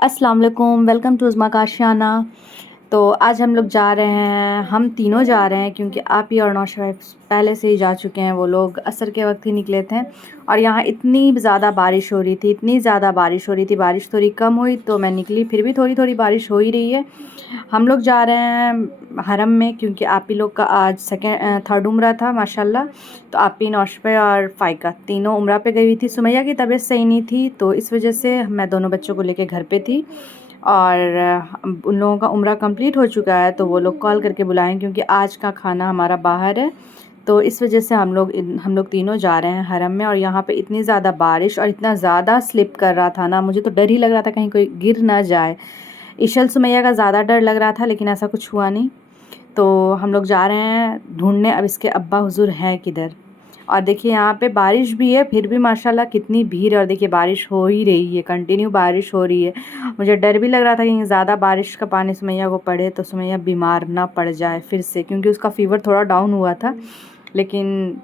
अस्सलाम वालेकुम, welcome to उज़्मा काशियाना। तो आज हम लोग जा रहे हैं, हम तीनों जा रहे हैं क्योंकि आप ही और नौशा पहले से ही जा चुके हैं। वो लोग असर के वक्त ही निकले थे और यहाँ इतनी ज़्यादा बारिश हो रही थी, इतनी ज़्यादा बारिश हो रही थी। बारिश थोड़ी कम हुई तो मैं निकली, फिर भी थोड़ी थोड़ी बारिश हो ही रही है। हम लोग जा रहे हैं हरम में क्योंकि आप ही लोग का आज थर्ड उम्रा था माशाल्लाह। तो आप ही, नौशा और फ़ाइका तीनों उम्रा पे गई हुई थी। सुमैया की तबीयत सही नहीं थी तो इस वजह से मैं दोनों बच्चों को लेके घर पे थी और उन लोगों का उम्रा कंप्लीट हो चुका है तो वो लोग कॉल करके बुलाएं क्योंकि आज का खाना हमारा बाहर है। तो इस वजह से हम लोग तीनों जा रहे हैं हरम में। और यहाँ पे इतनी ज़्यादा बारिश और इतना ज़्यादा स्लिप कर रहा था ना, मुझे तो डर ही लग रहा था कहीं कोई गिर ना जाए। इशल सुमैया का ज़्यादा डर लग रहा था लेकिन ऐसा कुछ हुआ नहीं। तो हम लोग जा रहे हैं ढूंढने अब इसके अब्बा हुज़ूर हैं किधर। और देखिए यहाँ पे बारिश भी है फिर भी माशाल्लाह कितनी भीड़ है। और देखिए बारिश हो ही रही है, कंटिन्यू बारिश हो रही है। मुझे डर भी लग रहा था कि ज़्यादा बारिश का पानी सुमैया को पड़े तो सुमैया बीमार ना पड़ जाए फिर से, क्योंकि उसका फ़ीवर थोड़ा डाउन हुआ था। लेकिन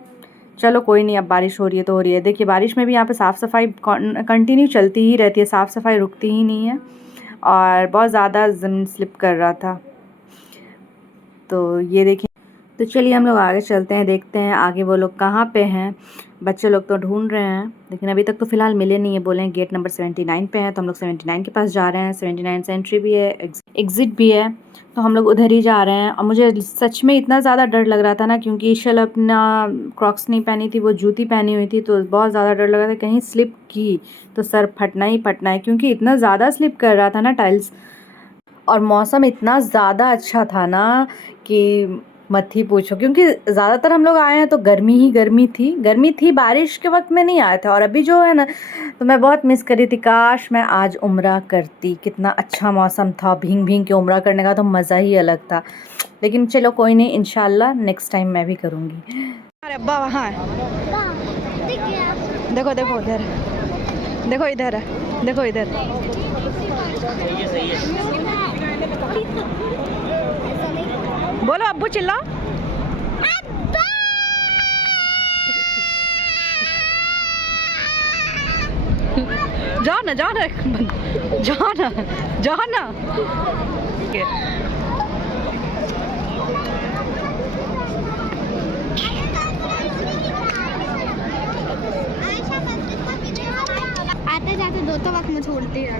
चलो कोई नहीं, अब बारिश हो रही है तो हो रही है। देखिए बारिश में भी यहाँ पे साफ़ सफाई कंटिन्यू चलती ही रहती है, साफ़ सफाई रुकती ही नहीं है। और बहुत ज़्यादा ज़मीन स्लिप कर रहा था। तो ये देखिए, तो चलिए हम लोग आगे चलते हैं, देखते हैं आगे वो लोग कहाँ पे हैं। बच्चे लोग तो ढूंढ रहे हैं लेकिन अभी तक तो फ़िलहाल मिले नहीं है। बोले हैं गेट नंबर 79 पे हैं तो हम लोग 79 के पास जा रहे हैं। 79 से एंट्री भी है, एग्ज़िट भी है, तो हम लोग उधर ही जा रहे हैं। और मुझे सच में इतना ज़्यादा डर लग रहा था ना, क्योंकि ईशल अपना क्रॉक्स नहीं पहनी थी, वो जूती पहनी हुई थी, तो बहुत ज़्यादा डर लग रहा था कहीं स्लिप की तो सर फटना ही फटना है, क्योंकि इतना ज़्यादा स्लिप कर रहा था ना टाइल्स। और मौसम इतना ज़्यादा अच्छा था ना कि मत ही पूछो, क्योंकि ज़्यादातर हम लोग आए हैं तो गर्मी ही गर्मी थी, बारिश के वक्त में नहीं आए थे। और अभी जो है ना, तो मैं बहुत मिस करी थी, काश मैं आज उम्रा करती, कितना अच्छा मौसम था। भींग भींग के उम्रा करने का तो मज़ा ही अलग था। लेकिन चलो कोई नहीं, इंशाल्लाह नेक्स्ट टाइम मैं भी करूँगी। अरे अब्बा वहाँ है, देखो देखो उधर, देखो इधर है, देखो इधर। बोलो अब्बू, चिल्लाओ। जाओ ना, जाओ ना, जाओ ना, जाओ ना। आते जाते दो तो वक्त में छोड़ती है।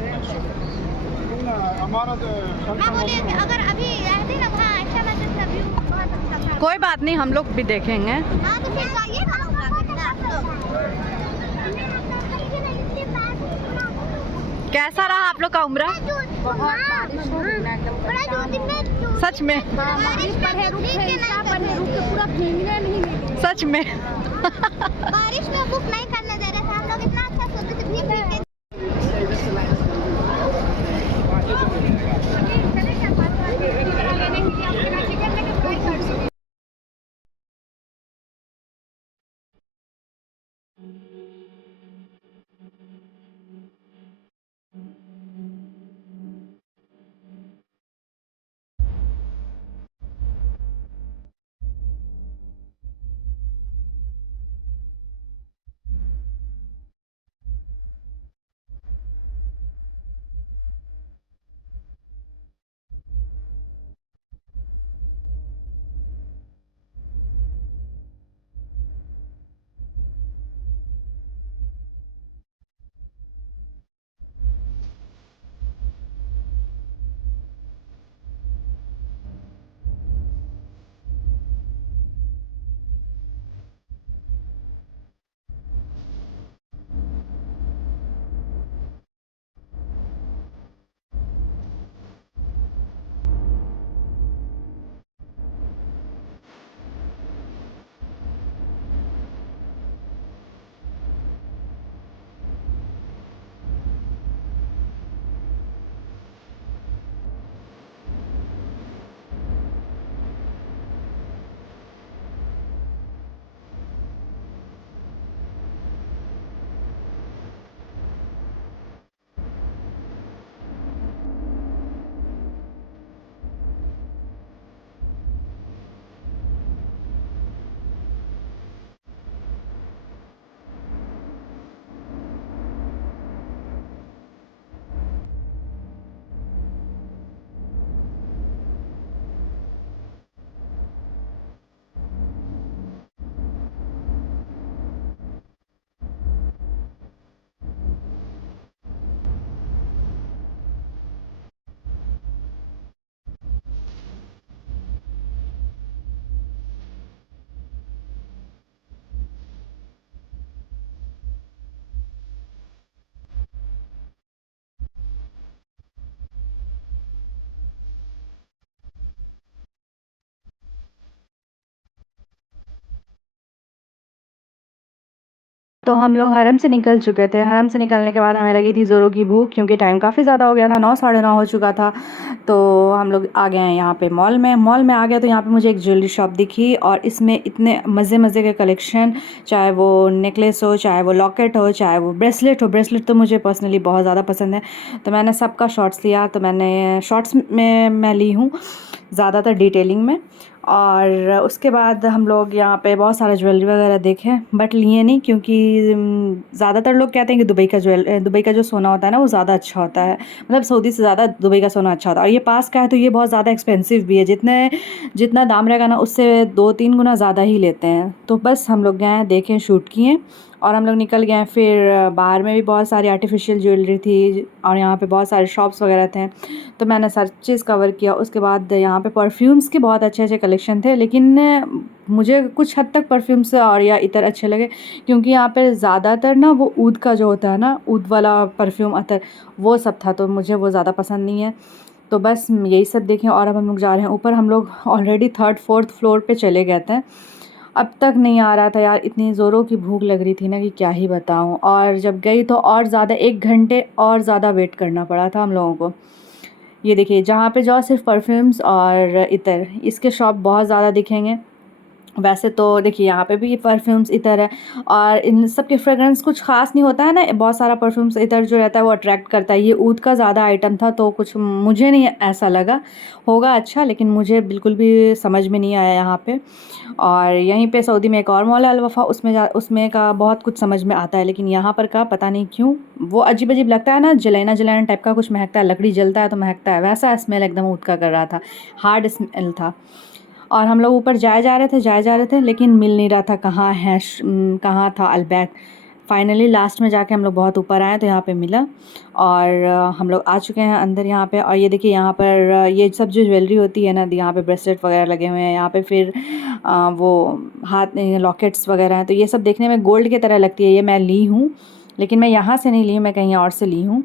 मैं बोली अगर अभी रहती ना वहाँ अच्छा मैसेज तभी बहुत अच्छा था। कोई बात नहीं, हम लोग भी देखेंगे। हाँ तो फिर जाइए ना कैसा रहा आप लोग का उम्रा? सच में, सच में बारिश में बुक नहीं करने दे रहे थे हम लोग, इतना अच्छा सोचते थे भीग भीग तो हम लोग हरम से निकल चुके थे। हरम से निकलने के बाद हमें लगी थी ज़ोरों की भूख, क्योंकि टाइम काफ़ी ज़्यादा हो गया था, 9 साढ़े 9 हो चुका था। तो हम लोग आ गए हैं यहाँ पे मॉल में आ गए तो यहाँ पे मुझे एक ज्वेलरी शॉप दिखी और इसमें इतने मज़े मज़े के कलेक्शन, चाहे वो नेकलेस हो, चाहे वो लॉकेट हो, चाहे वो ब्रेसलेट हो। ब्रेसलेट तो मुझे पर्सनली बहुत ज़्यादा पसंद है, तो मैंने सबका शॉर्ट्स लिया। तो मैंने शॉर्ट्स में मैं ली हूँ ज़्यादातर डिटेलिंग में। और उसके बाद हम लोग यहाँ पे बहुत सारा ज्वेलरी वगैरह देखे, बट लिए नहीं, क्योंकि ज़्यादातर लोग कहते हैं कि दुबई का जो सोना होता है ना वो ज़्यादा अच्छा होता है। मतलब सऊदी से ज़्यादा दुबई का सोना अच्छा होता है, और ये पास का है तो ये बहुत ज़्यादा एक्सपेंसिव भी है। जितना दाम रहेगा ना उससे 2-3 गुना ज़्यादा ही लेते हैं। तो बस हम लोग गए, देखें, शूट किए और हम लोग निकल गए। फिर बाहर में भी बहुत सारी आर्टिफिशियल ज्वेलरी थी और यहाँ पे बहुत सारे शॉप्स वगैरह थे, तो मैंने सारी चीज़ कवर किया। उसके बाद यहाँ पे परफ्यूम्स के बहुत अच्छे अच्छे कलेक्शन थे, लेकिन मुझे कुछ हद तक परफ्यूम्स और या इतर अच्छे लगे, क्योंकि यहाँ पे ज़्यादातर ना वो ऊद का जो होता है ना, ऊद वाला परफ्यूम अतर, वो सब था, तो मुझे वो ज़्यादा पसंद नहीं है। तो बस यही सब देखें और अब हम लोग जा रहे हैं ऊपर। हम लोग ऑलरेडी 3rd-4th फ्लोर पे चले गए थे, अब तक नहीं आ रहा था यार। इतनी ज़ोरों की भूख लग रही थी ना कि क्या ही बताऊँ। और जब गई तो और ज़्यादा 1 घंटे और ज़्यादा वेट करना पड़ा था हम लोगों को। ये देखिए, जहाँ पे जाओ सिर्फ परफ्यूम्स और इतर, इसके शॉप बहुत ज़्यादा दिखेंगे। वैसे तो देखिए यहाँ पे भी परफ्यूम्स इतर है, और इन सब के फ्रेगरेंस कुछ ख़ास नहीं होता है ना। बहुत सारा परफ्यूम्स इतर जो रहता है वो अट्रैक्ट करता है। ये ऊद का ज़्यादा आइटम था, तो कुछ मुझे नहीं ऐसा लगा होगा अच्छा, लेकिन मुझे बिल्कुल भी समझ में नहीं आया यहाँ पे। और यहीं पे सऊदी में एक और मॉल है अल वफ़ा, उसमें का बहुत कुछ समझ में आता है, लेकिन यहाँ पर का पता नहीं क्यों वो अजीब अजीब लगता है ना, जलाना टाइप का कुछ महकता है। लकड़ी जलता है तो महकता है, वैसा स्मेल एकदम ऊद का कर रहा था, हार्ड स्मेल था। और हम लोग ऊपर जाए जा रहे थे, लेकिन मिल नहीं रहा था कहाँ था अलबैक। फाइनली लास्ट में जाके हम लोग बहुत ऊपर आए तो यहाँ पे मिला, और हम लोग आ चुके हैं अंदर यहाँ पे। और ये देखिए यहाँ पर ये सब जो ज्वेलरी होती है ना, यहाँ पे ब्रेसलेट वगैरह लगे हुए हैं यहाँ पे। फिर वो हाथ लॉकेट्स वगैरह हैं, तो ये सब देखने में गोल्ड की तरह लगती है। ये मैं ली हूँ, लेकिन मैं यहाँ से नहीं ली हूँ, मैं कहीं और से ली हूँ,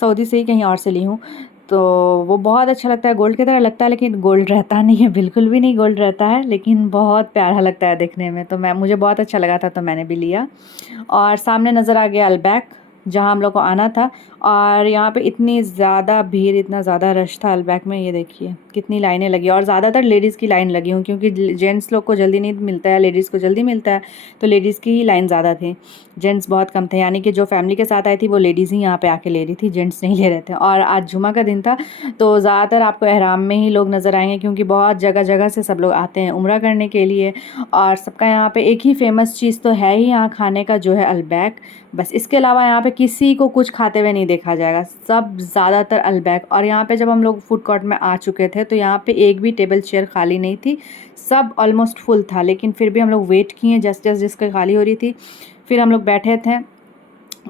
सऊदी से ही कहीं और से ली हूँ। तो वो बहुत अच्छा लगता है, गोल्ड की तरह लगता है, लेकिन गोल्ड रहता नहीं है, बिल्कुल भी नहीं गोल्ड रहता है, लेकिन बहुत प्यारा लगता है देखने में। तो मुझे बहुत अच्छा लगा था, तो मैंने भी लिया। और सामने नज़र आ गया अलबैक, जहाँ हम लोग को आना था। और यहाँ पे इतनी ज़्यादा भीड़, इतना ज़्यादा रश था अलबैक में। ये देखिए कितनी लाइनें लगी, और ज़्यादातर लेडीज़ की लाइन लगी हूँ, क्योंकि जेंट्स लोग को जल्दी नहीं मिलता है, लेडीज़ को जल्दी मिलता है, तो लेडीज़ की ही लाइन ज़्यादा थी, जेंट्स बहुत कम थे। यानी कि जो फैमिली के साथ आई थी वो लेडीज़ ही यहाँ पे आके ले रही थी, जेंट्स नहीं ले रहे थे। और आज जुमा का दिन था, तो ज़्यादातर आपको एहराम में ही लोग नज़र आएंगे, क्योंकि बहुत जगह जगह से सब लोग आते हैं उम्रा करने के लिए। और सबका यहाँ पे एक ही फेमस चीज़ तो है ही यहाँ खाने का, जो है अलबैक। बस इसके अलावा यहाँ पे किसी को कुछ खाते हुए नहीं देखा जाएगा, सब ज़्यादातर अलबैक। और यहाँ पे जब हम लोग फूड कोर्ट में आ चुके थे तो यहाँ पे एक भी टेबल चेयर खाली नहीं थी, सब ऑलमोस्ट फुल था, लेकिन फिर भी हम लोग वेट किए जस्ट जिसकी खाली हो रही थी, फिर हम लोग बैठे थे।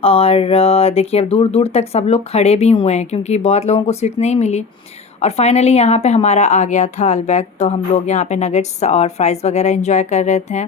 और देखिए अब दूर दूर तक सब लोग खड़े भी हुए हैं, क्योंकि बहुत लोगों को सीट नहीं मिली। और फाइनली यहाँ पे हमारा आ गया था अलबैक, तो हम लोग यहाँ पे नगेट्स और फ्राइज़ वगैरह एंजॉय कर रहे थे।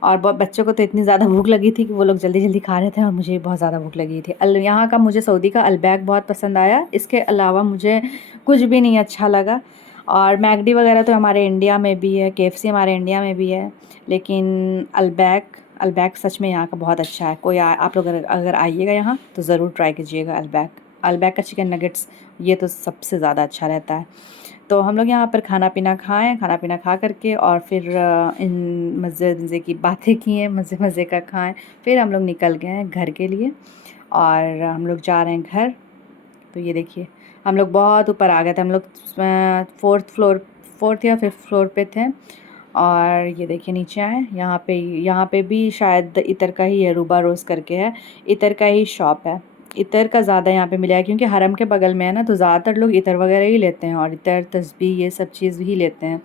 और बच्चों को तो इतनी ज़्यादा भूख लगी थी कि वो लोग जल्दी जल्दी खा रहे थे, और मुझे बहुत ज़्यादा भूख लगी थी। यहाँ का मुझे सऊदी का अलबैक बहुत पसंद आया, इसके अलावा मुझे कुछ भी नहीं अच्छा लगा। और मैकडी वगैरह तो हमारे इंडिया में भी है, KFC हमारे इंडिया में भी है, लेकिन अलबैक सच में यहाँ का बहुत अच्छा है। आप लोग अगर आइएगा यहाँ तो ज़रूर ट्राई कीजिएगा अलबैक का चिकन नगेट्स, ये तो सबसे ज़्यादा अच्छा रहता है। तो हम लोग यहाँ पर खाना पीना खा करके, और फिर इन मज़े की बातें किए, मज़े का खाएं, फिर हम लोग निकल गए हैं घर के लिए। और हम लोग जा रहे हैं घर। तो ये देखिए हम लोग बहुत ऊपर आ गए थे, हम लोग 4th या 5th फ्लोर पे थे। और ये देखिए नीचे आए, यहाँ पे भी शायद इतर का ही है, रूबा रोज़ करके है, इतर का ही शॉप है। इतर का ज़्यादा यहाँ पे मिला है, क्योंकि हरम के बगल में है ना, तो ज़्यादातर लोग इतर वगैरह ही लेते हैं, और इतर तस्बीह ये सब चीज़ ही लेते हैं।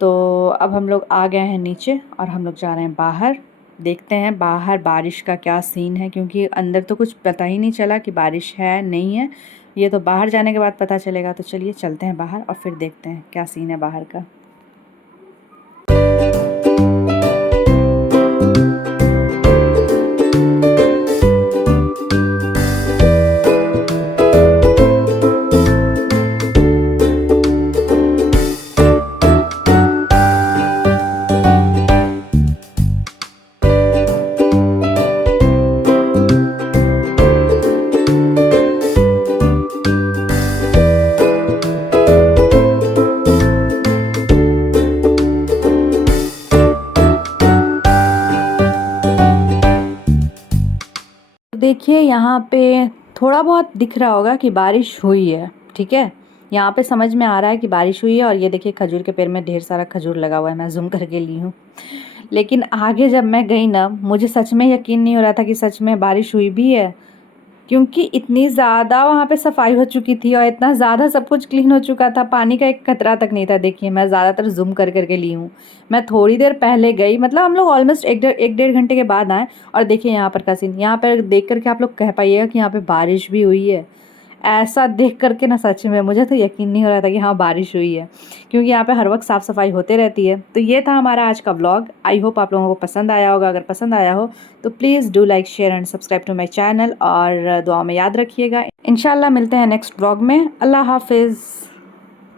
तो अब हम लोग आ गए हैं नीचे, और हम लोग जा रहे हैं बाहर। देखते हैं बाहर बारिश का क्या सीन है, क्योंकि अंदर तो कुछ पता ही नहीं चला कि बारिश है नहीं है, ये तो बाहर जाने के बाद पता चलेगा। तो चलिए चलते हैं बाहर और फिर देखते हैं क्या सीन है बाहर का। देखिए यहाँ पे थोड़ा बहुत दिख रहा होगा कि बारिश हुई है, ठीक है। यहाँ पे समझ में आ रहा है कि बारिश हुई है और ये देखिए खजूर के पेड़ में ढेर सारा खजूर लगा हुआ है, मैं जूम करके ली हूँ। लेकिन आगे जब मैं गई ना, मुझे सच में यकीन नहीं हो रहा था कि सच में बारिश हुई भी है, क्योंकि इतनी ज़्यादा वहाँ पे सफाई हो चुकी थी और इतना ज़्यादा सब कुछ क्लीन हो चुका था, पानी का एक कतरा तक नहीं था। देखिए मैं ज़्यादातर जूम कर करके ली हूँ। मैं थोड़ी देर पहले गई, मतलब हम लोग ऑलमोस्ट एक डेढ़ घंटे के बाद आए और देखिए यहाँ पर का सीन। यहाँ पर देख करके आप लोग कह पाइएगा कि यहाँ पे बारिश भी हुई है। ऐसा देख करके ना सच में मुझे तो यकीन नहीं हो रहा था कि हाँ बारिश हुई है, क्योंकि यहाँ पे हर वक्त साफ़ सफाई होते रहती है। तो ये था हमारा आज का व्लॉग। आई होप आप लोगों को पसंद आया होगा। अगर पसंद आया हो तो please do like share and subscribe to my channel और दुआ में याद रखिएगा। इंशाल्लाह मिलते हैं नेक्स्ट व्लॉग में। अल्लाह हाफिज़।